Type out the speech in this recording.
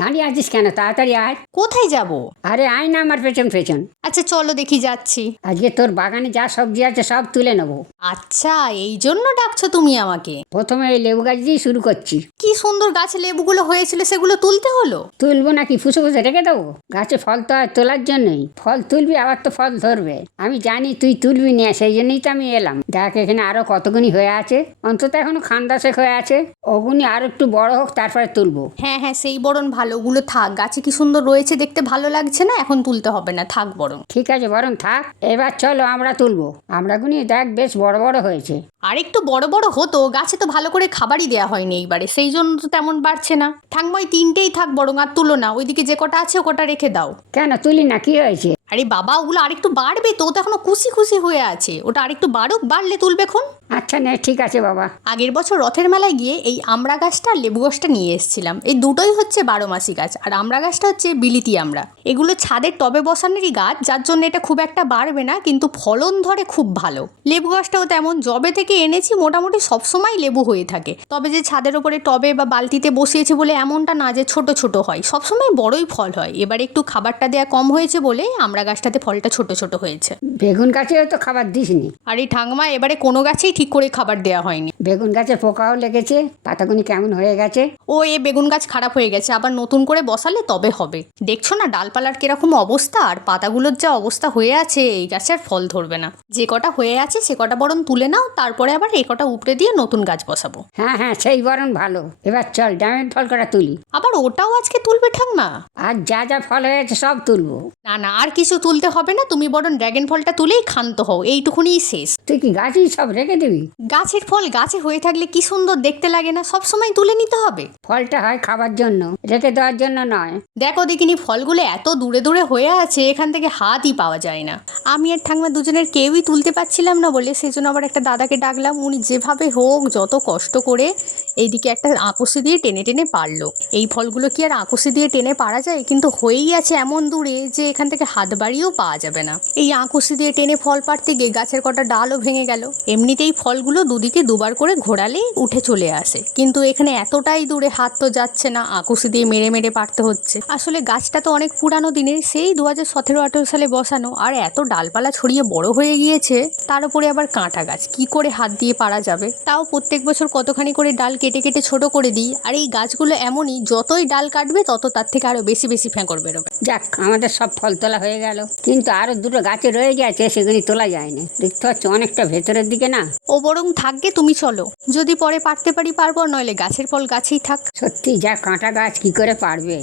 দাঁড়িয়ে আছিস কেন? তাড়াতাড়ি আয়। কোথায় যাব? আরে আয় না আমার পেছন পেছন। আচ্ছা চলো দেখি যাচ্ছি। আজকে তোর বাগানে যা সবজি আছে সব তুলে নেবো। আচ্ছা এই জন্য ডাকছো তুমি আমাকে? প্রথমে এই লেবু গাছ দিয়ে শুরু করছি। কি সুন্দর গাছে লেবুগুলো হয়েছিল, সেগুলো তুলতে হলো? তুলবো নাকি ফুসে ফুসে রেখে দেবো? গাছে ফল তো আর তোলার জন্যই। ফল তুলবি আবার তো ফল ধরবে। আমি জানি তুই তুলবি না, সেই জন্যই তো আমি এলাম। দেখ এখানে আরো কতগুনি হয়ে আছে, অন্তত এখনো খান্দাসেক হয়ে আছে। ওগুনি আরো একটু বড় হোক তারপরে তুলবো। হ্যাঁ হ্যাঁ, সেই বরং ভালো, ওগুলো থাক। গাছে কি সুন্দর রয়েছে, দেখতে ভালো লাগছে না? এখন তুলতে হবে না, থাক বরং। ঠিক আছে বরং থাক। এবার চলো আমরা তুলবো। আমরাগুনি দেখ বেশ বড় বড় হয়েছে। আর একটু বড় বড় হতো, গাছে তো ভালো করে খাবারই দেওয়া হয়নি এইবারে, সেই জন্য তো তেমন বাড়ছে না। থাকবো ওই তিনটেই থাক বরং, আর তুলো না। ওইদিকে যে কটা আছে ও কটা রেখে দাও। কেন তুলি না, কি হয়েছে? আরে বাবা, ওগুলো আরেকটু বাড়বে তো, ও তো এখনো খুশি খুশি হয়ে আছে। ওটা আরেকটু বাড়ুক, বাড়লে তুলবে খন। আচ্ছা নে, ঠিক আছে বাবা। আগের বছর রথের মেলায় গিয়ে এই আমড়া গাছটা আর লেবু গাছটা নিয়ে এসেছিলাম। এই দুটোই হচ্ছে 12 মাসি গাছ, আর আমড়া গাছটা হচ্ছে বিলিতি আমড়া। এগুলো ছাদের টবে বসানোরই গাছ, যার জন্য এটা খুব একটা বাড়বে না, কিন্তু ফলন ধরে খুব ভালো। লেবু গাছটাও তেমন, জবে থেকে এনেছি মোটামুটি সবসময় লেবু হয়ে থাকে। তবে যে ছাদের ওপরে টবে বা বালতিতে বসিয়েছি বলে এমনটা না যে ছোট ছোট হয়, সবসময় বড়ই ফল হয়। এবার একটু খাবারটা দেওয়া কম হয়েছে বলে আমড়া গাছটাতে ফলটা ছোট ছোট হয়েছে। বেগুন গাছেও তো খাবার দিসনি। আর এই ঠাংমা এবারে কোনো গাছেই ঠিক করে খাবার দেওয়া হয়নি। বেগুন গাছে পোকাও লেগেছে, পাতাগুনি কেমন হয়ে গেছে। ও এ বেগুন গাছ খারাপ হয়ে গেছে, আবার নতুন করে বসালে তবে হবে। দেখছো না ডালপালার কিরকম অবস্থা, আর পাতাগুলোর যা অবস্থা হয়ে আছে, এই গাছে আর ফল ধরবে না। যে কটা হয়ে আছে সে কটা বরং তুলে নাও, তারপরে আবার এই কটা উপড়ে দিয়ে নতুন গাছ বসাবো। হ্যাঁ হ্যাঁ, সেই বরং ভালো। এবার চল ড্যামের ফল কটা তুলি। আবার ওটাও আজকে তুলবে ঠাংমা? আর যা যা ফল হয়েছে সব তুলবো। না না, আর কিছু তুলতে হবে না, তুমি বরং ড্রাগন ফলটা তুলেই ক্ষান্ত হও, এইটুকুনিই শেষ। তুই কি গাছই সব রেখে দিবি? গাছের ফল গাছে হয়ে থাকলে কি সুন্দর দেখতে লাগে না? সব সময় তুলে নিতে হবে? ফলটা হয় খাবার জন্য, রেখে দেওয়ার জন্য নয়। দেখো দেখিনি, ফলগুলো এত দূরে দূরে হয়ে আছে, এখান থেকে হাতই পাওয়া যায় না। আমি আর ঠাংমা দুজনের কেউই তুলতে পারছিলাম না বলে সেই জন্য আবার একটা দাদাকে ডাকলাম। উনি যেভাবে হোক যত কষ্ট করে এইদিকে একটা আঁকুশি দিয়ে টেনে টেনে পারলো। এই ফলগুলো কি আর আঁকুশি দিয়ে টেনে পারা যায়? কিন্তু হয়েই আছে এমন দূরে যে এখান থেকে হাত বাড়িয়েও পাওয়া যাবে না। এই আঁকুশি দিয়ে টেনে ফল পাড়তে গিয়ে গাছের কটা ডালও ভেঙে গেল। এমনিতেই ফলগুলো দুদিকে দুবার করে ঘোরালেই উঠে চলে আসে, কিন্তু এখানে এতটাই দূরে হাত তো যাচ্ছে না, আঁকুশি দিয়ে মেরে মেরে পারতে হচ্ছে। আসলে গাছটা তো অনেক পুরানো দিনের, সেই 2017-18 সালে বসানো, আর এত ডালপালা ছড়িয়ে বড় হয়ে গিয়েছে। তার উপরে আবার কাঁটা গাছ, কি করে হাত দিয়ে পারা যাবে? তাও প্রত্যেক বছর কতখানি করে ডাল কেটে কেটে ছোট করে দিই। আর এই গাছগুলো এমনই, যতই ডাল কাটবে তত তার থেকে আরো বেশি বেশি ফ্যাঁকড় বেরোবে। যাক, আমাদের সব ফল তোলা হয়ে গেল, কিন্তু আরো দুটো গাছে রয়ে গেছে, সেগুলি তোলা যায়নি। দেখতে হচ্ছে অনেকটা ভেতরের দিকে না। ও বরং থাকবে, তুমি চলো। যদি পরে পারতে পারি পারবো, নইলে গাছের ফল গাছেই থাক। সত্যি যা কাঁটা গাছ, কি করে পারবে?